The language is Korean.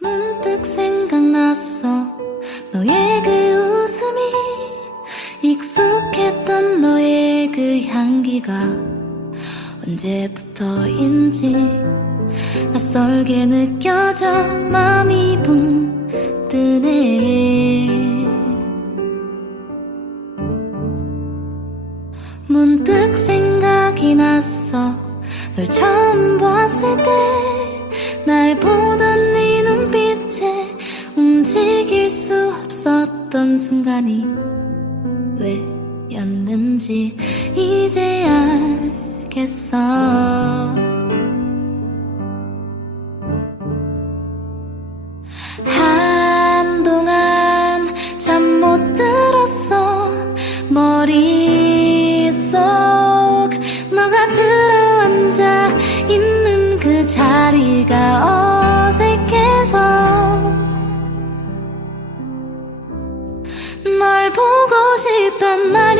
문득 생각났어. 너의 그 웃음이 익숙했던 너의 그 향기가 언제부터인지 낯설게 느껴져 마음이 붕 뜨네. 문득 생각이 났어. 널 처음 봤을 때날 보던 네 눈빛에 움직일 수 없었던 순간이 왜였는지 이제 알겠어. 한동안 잠 못 들었어. 머릿속 너가 들어앉아 있는 그 자리가 널 보고 싶단 말